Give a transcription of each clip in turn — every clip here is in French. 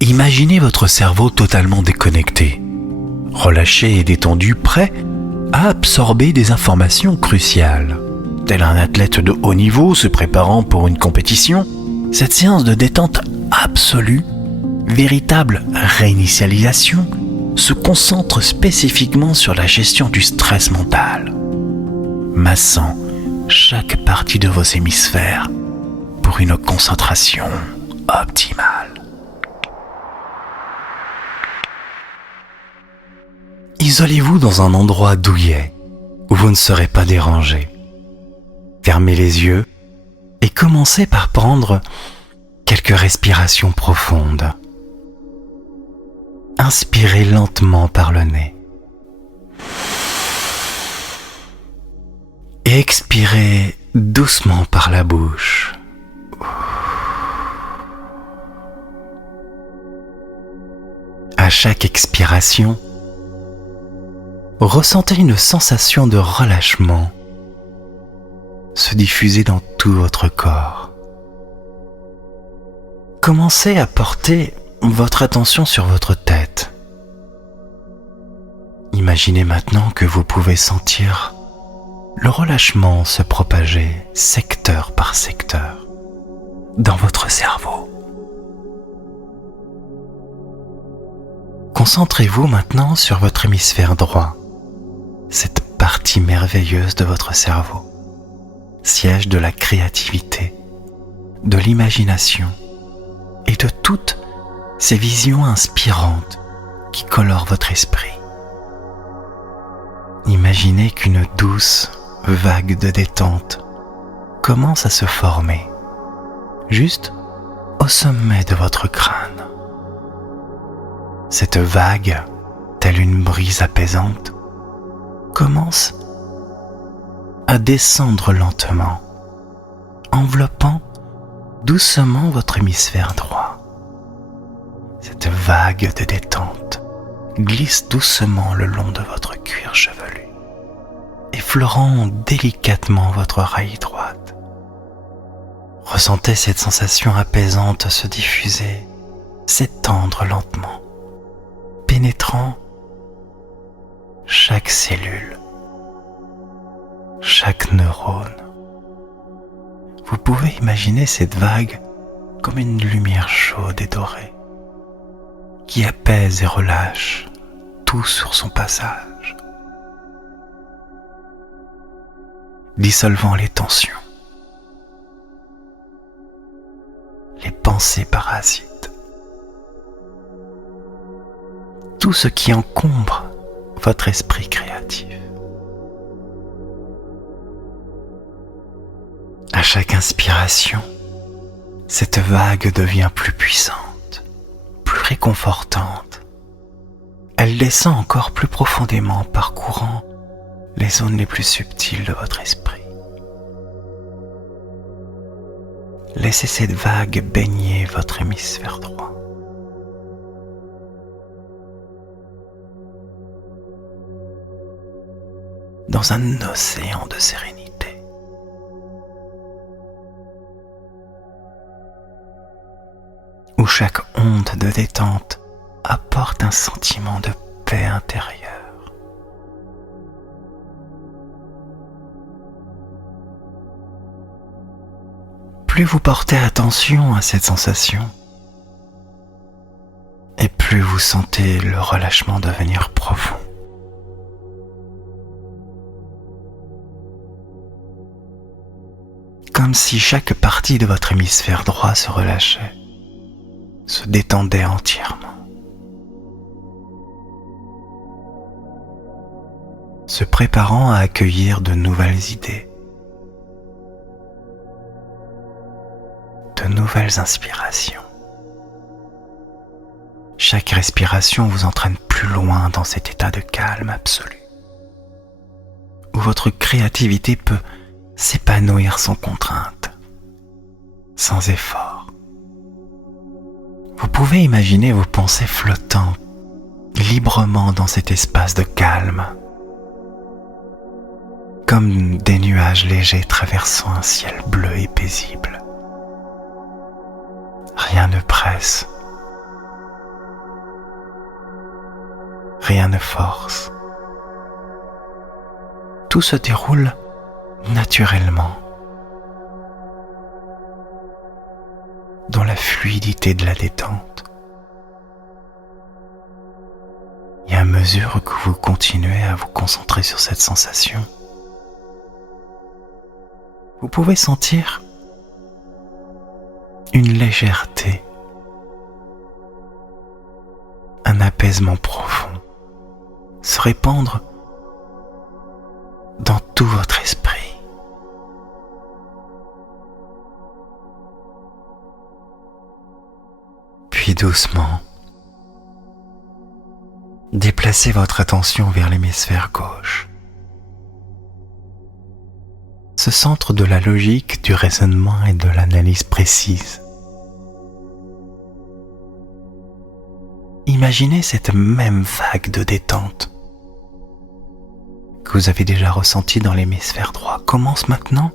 Imaginez votre cerveau totalement déconnecté, relâché et détendu, prêt à absorber des informations cruciales. Tel un athlète de haut niveau se préparant pour une compétition, cette séance de détente absolue, véritable réinitialisation, se concentre spécifiquement sur la gestion du stress mental, massant chaque partie de vos hémisphères pour une concentration optimale. Isolez-vous dans un endroit douillet où vous ne serez pas dérangé. Fermez les yeux et commencez par prendre quelques respirations profondes. Inspirez lentement par le nez et expirez doucement par la bouche. À chaque expiration, ressentez une sensation de relâchement se diffuser dans tout votre corps. Commencez à porter votre attention sur votre tête. Imaginez maintenant que vous pouvez sentir le relâchement se propager secteur par secteur dans votre cerveau. Concentrez-vous maintenant sur votre hémisphère droit, cette partie merveilleuse de votre cerveau, siège de la créativité, de l'imagination et de toutes ces visions inspirantes qui colorent votre esprit. Imaginez qu'une douce vague de détente commence à se former, juste au sommet de votre crâne. Cette vague, telle une brise apaisante, commence à descendre lentement, enveloppant doucement votre hémisphère droit. Cette vague de détente glisse doucement le long de votre cuir chevelu, effleurant délicatement votre oreille droite. Ressentez cette sensation apaisante se diffuser, s'étendre lentement, pénétrant chaque cellule, chaque neurone. Vous pouvez imaginer cette vague comme une lumière chaude et dorée qui apaise et relâche tout sur son passage, dissolvant les tensions, les pensées parasites, tout ce qui encombre votre esprit créatif. À chaque inspiration, cette vague devient plus puissante, plus réconfortante. Elle descend encore plus profondément, parcourant les zones les plus subtiles de votre esprit. Laissez cette vague baigner votre hémisphère droit. Dans un océan de sérénité. Où chaque onde de détente apporte un sentiment de paix intérieure. Plus vous portez attention à cette sensation, et plus vous sentez le relâchement devenir profond. Comme si chaque partie de votre hémisphère droit se relâchait, se détendait entièrement, se préparant à accueillir de nouvelles idées, de nouvelles inspirations. Chaque respiration vous entraîne plus loin dans cet état de calme absolu, où votre créativité peut s'épanouir sans contrainte, sans effort. Vous pouvez imaginer vos pensées flottant librement dans cet espace de calme, comme des nuages légers traversant un ciel bleu et paisible. Rien ne presse, rien ne force. Tout se déroule naturellement, dans la fluidité de la détente. Et à mesure que vous continuez à vous concentrer sur cette sensation, vous pouvez sentir une légèreté, un apaisement profond se répandre dans tout votre esprit. Puis doucement, déplacez votre attention vers l'hémisphère gauche, ce centre de la logique, du raisonnement et de l'analyse précise. Imaginez cette même vague de détente que vous avez déjà ressentie dans l'hémisphère droit commence maintenant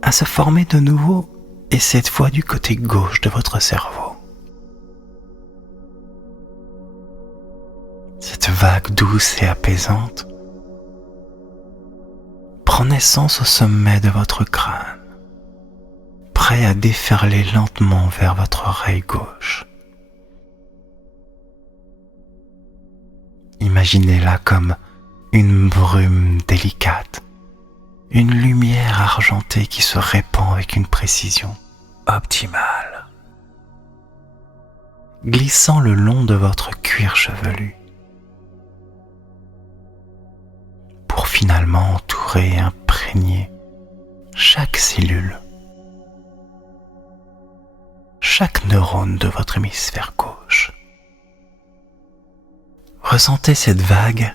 à se former de nouveau, et cette fois du côté gauche de votre cerveau. Cette vague douce et apaisante prend naissance au sommet de votre crâne, prêt à déferler lentement vers votre oreille gauche. Imaginez-la comme une brume délicate, une lumière argentée qui se répand avec une précision optimale, glissant le long de votre cuir chevelu, pour finalement entourer et imprégner chaque cellule, chaque neurone de votre hémisphère gauche. Ressentez cette vague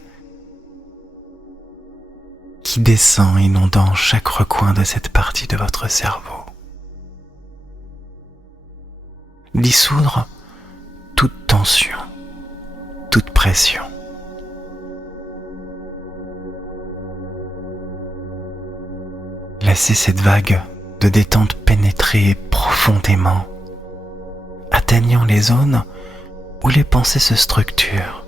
qui descend, inondant chaque recoin de cette partie de votre cerveau. Dissoudre toute tension, toute pression. Laissez cette vague de détente pénétrer profondément, atteignant les zones où les pensées se structurent,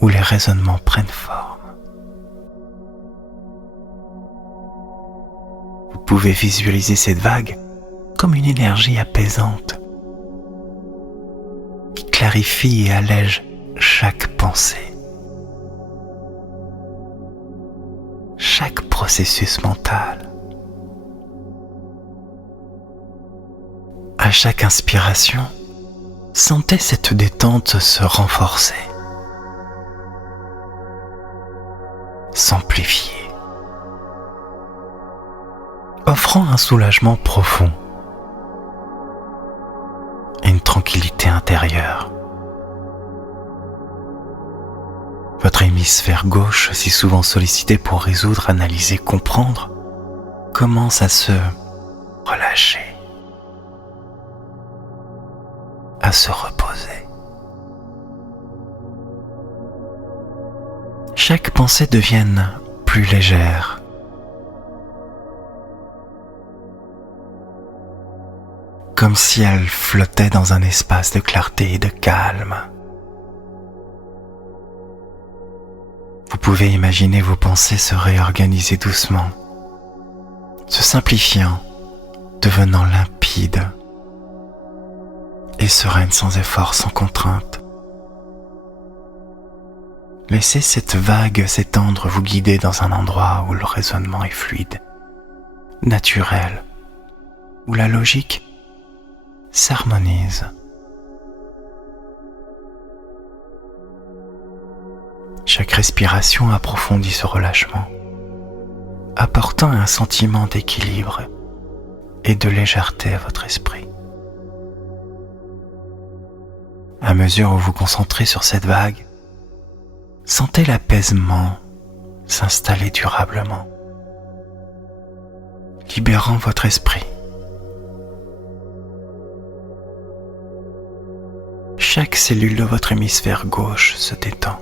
où les raisonnements prennent forme. Vous pouvez visualiser cette vague comme une énergie apaisante qui clarifie et allège chaque pensée, chaque processus mental. À chaque inspiration, sentez cette détente se renforcer, s'amplifier, offrant un soulagement profond et une tranquillité intérieure. Votre hémisphère gauche, si souvent sollicité pour résoudre, analyser, comprendre, commence à se relâcher, à se reposer. Chaque pensée devient plus légère, comme si elle flottait dans un espace de clarté et de calme. Vous pouvez imaginer vos pensées se réorganiser doucement, se simplifiant, devenant limpides et sereines sans effort, sans contrainte. Laissez cette vague s'étendre, vous guider dans un endroit où le raisonnement est fluide, naturel, où la logique s'harmonise. Chaque respiration approfondit ce relâchement, apportant un sentiment d'équilibre et de légèreté à votre esprit. À mesure où vous concentrez sur cette vague, sentez l'apaisement s'installer durablement, libérant votre esprit. Chaque cellule de votre hémisphère gauche se détend.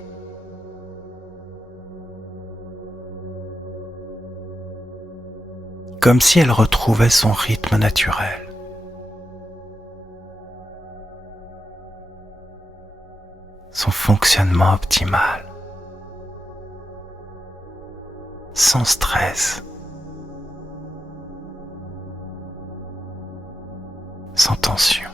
Comme si elle retrouvait son rythme naturel. son fonctionnement optimal, sans stress, sans tension.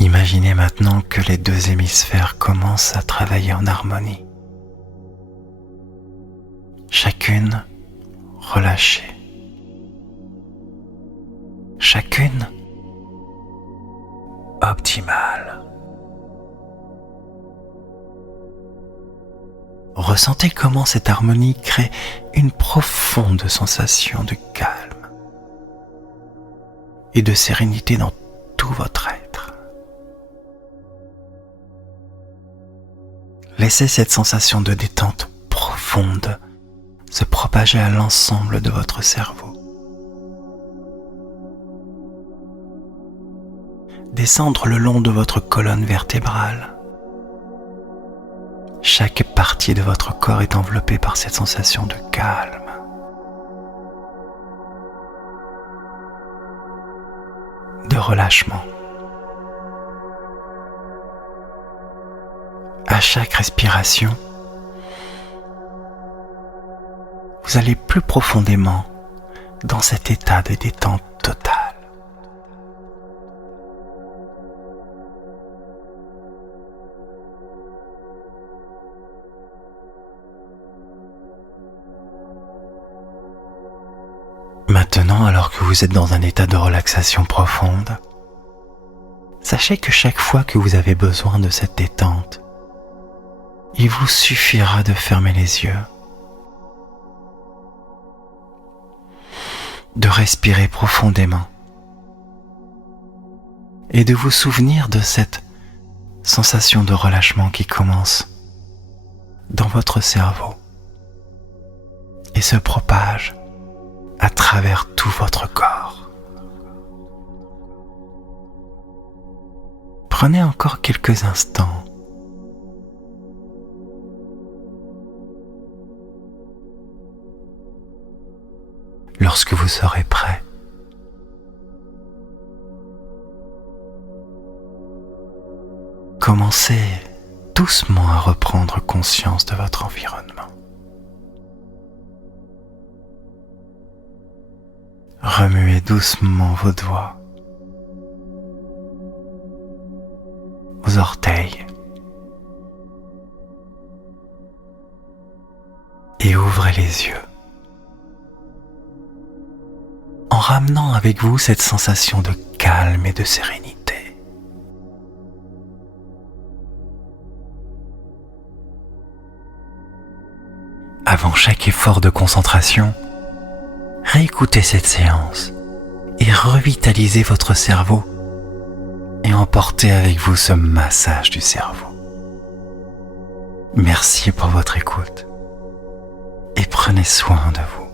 Imaginez maintenant que les deux hémisphères commencent à travailler en harmonie, chacune relâchée, chacune optimale. Ressentez comment cette harmonie crée une profonde sensation de calme et de sérénité dans tout votre être. Laissez cette sensation de détente profonde se propager à l'ensemble de votre cerveau. Descendre le long de votre colonne vertébrale. Chaque partie de votre corps est enveloppée par cette sensation de calme. De relâchement. À chaque respiration, vous allez plus profondément dans cet état de détente totale. Maintenant, alors que vous êtes dans un état de relaxation profonde, sachez que chaque fois que vous avez besoin de cette détente, il vous suffira de fermer les yeux, de respirer profondément et de vous souvenir de cette sensation de relâchement qui commence dans votre cerveau et se propage à travers tout votre corps. Prenez encore quelques instants . Lorsque vous serez prêt, commencez doucement à reprendre conscience de votre environnement. Remuez doucement vos doigts, vos orteils et ouvrez les yeux, en ramenant avec vous cette sensation de calme et de sérénité. Avant chaque effort de concentration, réécoutez cette séance et revitalisez votre cerveau et emportez avec vous ce massage du cerveau. Merci pour votre écoute et prenez soin de vous.